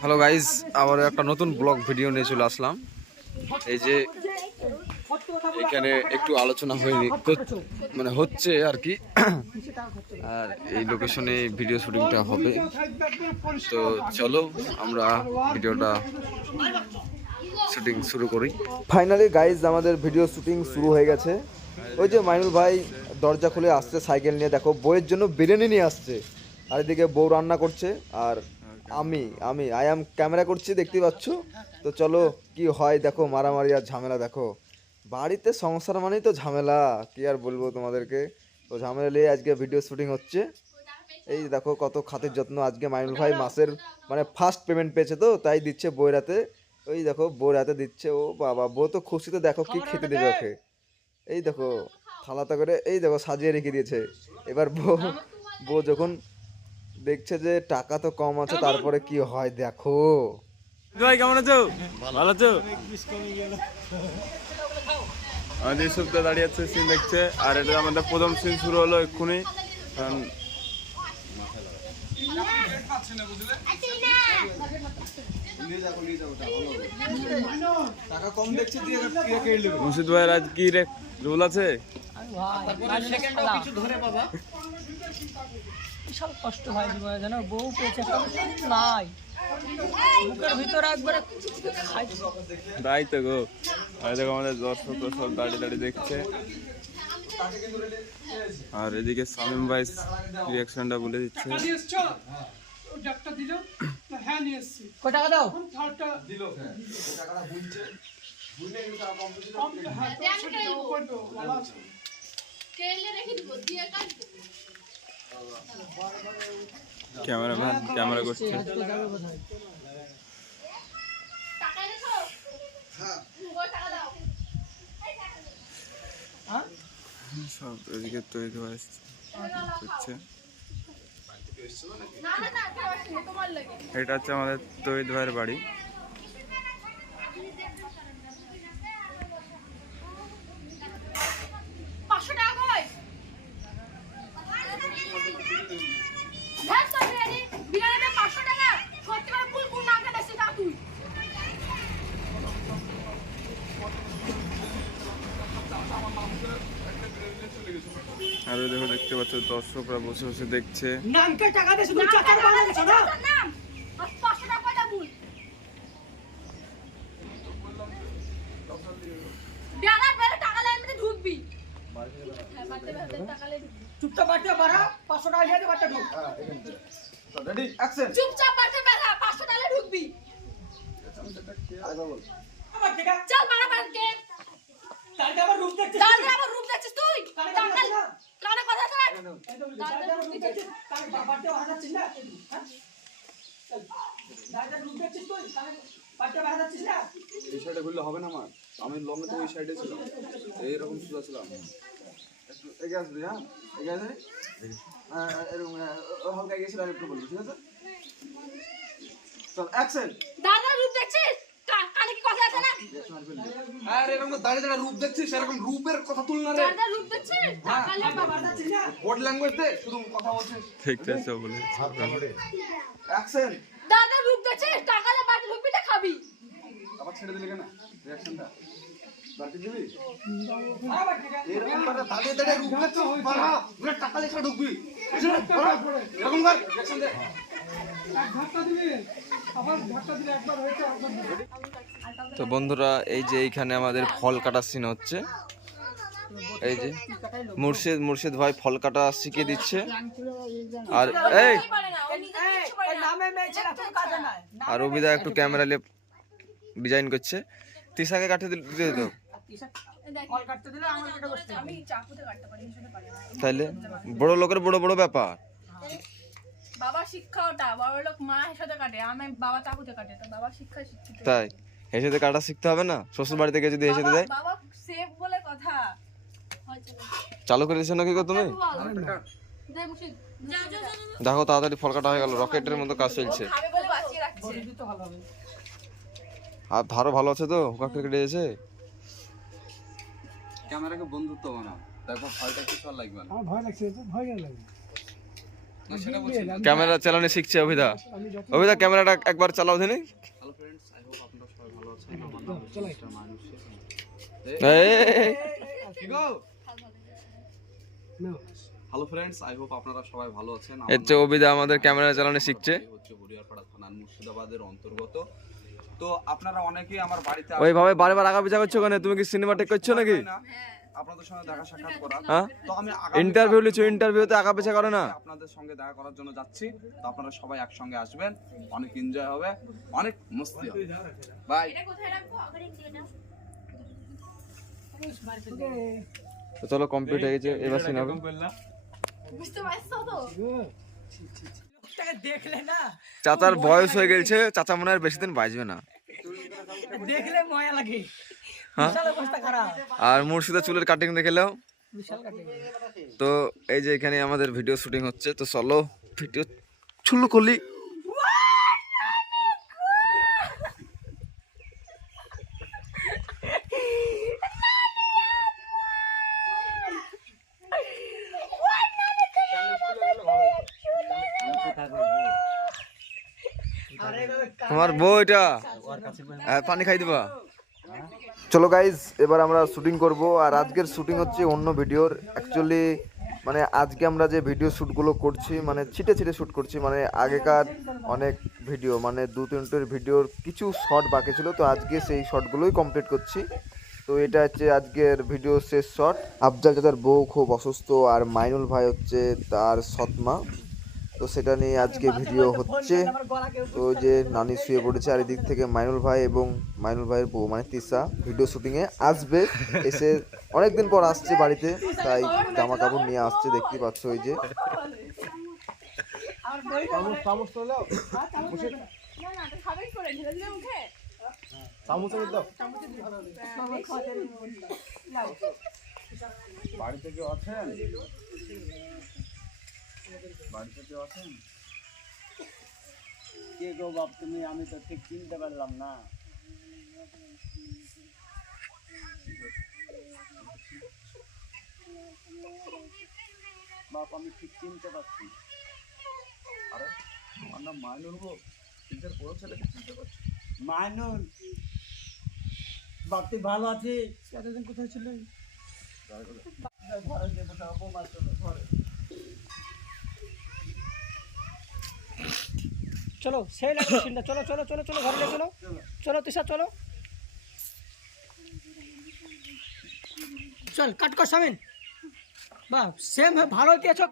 Hello guys, আবার একটা নতুন ব্লগ ভিডিও নিয়ে চলে আসলাম। এই যে এখানে একটু আলোচনা হয়নি, মানে হচ্ছে আর কি, আর এই লোকেশনে ভিডিও শুটিংটা হবে। তো চলো আমরা ভিডিওটা শুটিং শুরু করি। ফাইনালি গাইস আমাদের ভিডিও শুটিং শুরু হয়ে গেছে। ওই যে মাইনুল ভাই দরজা খুলে আসছে সাইকেল নিয়ে, দেখো বউয়ের জন্য বিরিয়ানি নিয়ে আসছে, আর এদিকে বউ রান্না করছে, আর আমি আই এম ক্যামেরা করছি, দেখতে পাচ্ছ। তো চলো কি হয় দেখো, মারামারি আর ঝামেলা দেখো। বাড়িতে সংসার মানেই তো ঝামেলা, কি আর বলবো তোমাদেরকে। তো ঝামেলা নিয়ে আজকে ভিডিও শুটিং হচ্ছে। এই দেখো কত খাতির যত্ন, আজকে মাইনুল ভাই মাসের মানে ফার্স্ট পেমেন্ট পেয়েছে, তো তাই দিচ্ছে বউয়ের হাতে। ওই দেখো বউয়ের হাতে দিচ্ছে, ও বাবা বউ তো খুশিতে দেখো কি খেতে দেবে ওকে। এই দেখো থালাতে করে এই দেখো সাজিয়ে রেখে দিয়েছে। এবার বউ যখন দেখছে যে টাকা তো কম আছে, তারপরে কি হয় দেখো। ভাই কেমন আছো? ভালো আছো? আমাদের সপ্তাহে দাঁড়িয়ে আছে, সিন দেখছে। আর এটা আমাদের প্রথম সিন শুরু হলো এক্ষুনি। মুর্শিদ ভাইয়ের আজ কি রে রোল আছে? বিশাল কষ্ট হয় জীবনে, জানো বউ পেয়েছে নাই বুকের ভিতরে একবারে তাই তো গো। আর দেখো আমাদের দর্শক সব দাঁড়িয়ে দাঁড়িয়ে দেখছে। আর এদিকে শামীম ভাই রিয়াকশনটা বলে দিচ্ছে। টাকা দাও ক্যামেরাম্যান ক্যামেরা করছে। সব এদিকে তৈরি হচ্ছে। এটা হচ্ছে আমাদের তৈরি ভাইয়ের বাড়ি। আর দেখো দেখতে পাচ্ছ দর্শকরা বসে বসে দেখছে। এই সাইডে ঘুরলে হবে না, আমার আমি লঙ্গে তো ওই সাইডে ছিলাম, এইরকম সোজা ছিলাম। একটু এগিয়ে আসবি, হ্যাঁ এগিয়ে আসবি, এরকম হালকা এগিয়ে ছিল, একটু বলবি, ঠিক আছে? চল অ্যাকশন। দাদা রূপ দেখছিস? কানে কি কথা আছে না? আরে এরকম দাঁড়িয়ে দাঁড়িয়ে রূপ দেখছিস, এরকম রূপের কথা তুল না রে। দাদা রূপ দেখছিস? কালে বাবা যাচ্ছিস না? বডি ল্যাঙ্গুয়েজ দে, শুধু কথা বলছিস। দেখতে আছে বলে অ্যাকশন। দাদা রূপ দেখছিস? টাকালে বাড়ি ঢুকবি না খাবি। আবার ছেড়ে দিলে কেন রিঅ্যাকশনটা? বাড়তি দিবি? এরকম করে দাঁড়িয়ে দাঁড়িয়ে রূপ দেখছিস, বাড়া পুরো টাকা লেখা ঢুকবি, এরকম কর রিঅ্যাকশন দে। তো বন্ধুরা এই যে এইখানে আমাদের ফল কাটার সিন হচ্ছে। এই যে মুর্শিদ ভাই ফল কাটা শিখিয়ে দিচ্ছে। আর এই আর অভিদা একটু ক্যামেরা নিয়ে ডিজাইন করছে। তিশাকে কাটতে দিতে দিত তাইলে বড় লোকের বড় বড় ব্যাপার। বাবা শিক্ষা ওটা, বড় লোক মা হেসাতে কাটে, আমি বাবা চাকুতে কাটে, তো বাবা শিক্ষা শিক্ষিত। তাই হেসেতে কাটা শিখতে হবে না? শ্বশুর বাড়ি থেকে যদি হেসেতে দেয়, বাবা সেফ বলে কথা। চালু করে দিচ্ছ নাকি গো তুমি? দেখো তাড়াতাড়ি ফল কাটা হয়ে গেল, রকেটের মতো কাজ চলছে। আর ধারও ভালো আছে তো, হুকা কেটে দিয়েছে। ক্যামেরাকে বন্ধুত্ব বানাও। দেখো ভয়টা কিছু আর লাগবে না। আমার ভয় লাগছে, তো ভয় কেন লাগবে? না সেটা বলছি না। ক্যামেরা চালানো শিখছে অভিদা। অভিদা ক্যামেরাটা একবার চালাও দিনি। হ্যালো ফ্রেন্ডস, আই হোপ আপনারা সবাই ভালো আছেন। আমার নাম মিস্টার মানুষ। হ্যালো ফ্রেন্ডস, আই হোপ আপনারা সবাই ভালো আছেন। এর চেয়ে অভিদা আমাদের ক্যামেরা চালানো শিখছে। হচ্ছে হরিয়ারপাড়া থানার মুর্শিদাবাদের অন্তর্গত। তো আপনারা অনেকেই আমার বাড়িতে ওইভাবে বারবার আগা পিছা করছো কেন? তুমি কি সিনেমা টেক করছো নাকি? আপনাদের সঙ্গে দেখা সাক্ষাৎ করার। হ্যাঁ, তো আমি ইন্টারভিউ লিছো, ইন্টারভিউতে আগা পিছা করে না। আপনাদের সঙ্গে দেখা করার জন্য যাচ্ছি। তো আপনারা সবাই একসঙ্গে আসবেন, অনেক এনজয় হবে, অনেক মস্তি হবে। বাই। এটা কোথায় রাখবো? তো চলো, কমপ্লিট হয়ে গেছে, এবার সিন হবে। বুঝতে পারছো তো? লোকটাকে দেখলে না, চাচার বয়স হয়ে গেছে, চাচা মনে হয় বেশি দিন বাঁচবে না। দেখলে মায়া লাগে। হ্যাঁ। বিশাল অবস্থা খারাপ, আর মুর্শিদা চুলের কাটিং দেখেলেও। বিশাল কাটে। তো এই যে এখানে আমাদের ভিডিও শুটিং হচ্ছে, তো চলো ভিডিও শুরু করলি। তোমার বউটা পানি খাই দিবা। চলো গাইজ, এবার আমরা শুটিং করব। আর আজকের শুটিং হচ্ছে অন্য ভিডিওর। অ্যাকচুয়ালি মানে আজকে আমরা যে ভিডিও শ্যুটগুলো করছি, মানে ছিটে ছিটে শ্যুট করছি। মানে আগেকার অনেক ভিডিও, মানে 2-3টের ভিডিওর কিছু শর্ট বাকি ছিল, তো আজকে সেই শর্টগুলোই কমপ্লিট করছি। তো এটা হচ্ছে আজকের ভিডিও শেষ শট। আফজাল চাচার বউ খুব অসুস্থ, আর মাইনুল ভাই হচ্ছে তার সৎমা, তো সেটা নিয়ে আজকে ভিডিও হচ্ছে। তো ওই যে নানি শুয়ে পড়েছে, আর এদিক থেকে মাইনুল ভাই এবং মাইনুল ভাইয়ের বউ মানে তিশা ভিডিও শুটিংয়ে আসবে। এসে অনেকদিন পর আসছে বাড়িতে, তাই জামা কাপড় নিয়ে আসছে, দেখতে পাচ্ছ। ওই যে না না, তো খাবেন করে ঢেলে দিলে মুখে। বাড়িতে কেউ আছেন? বাড়িতে কেউ আছেন? কে গো বাপ তুমি? আমি তো ঠিক চিনতে পারলাম না। বাপ আমি ঠিক চিনতে পারছি। আরে আমার নাম মাইনুল গো। নিজের বড় ছেলেকে চিনতে পারছি? মাইনুল বাপ, তুই ভালো আছিস? এতদিন কোথায় ছিল? ঘরে গিয়ে বসে অপমান করবে ঘরে। চলো সেই লাগে সিনটা, চলো চলো চলো চলো ঘরে নিয়ে চলো, চলো তিশা চলো, চল কাট কর সামিন। বাহ সেম ভালো দিয়েছ।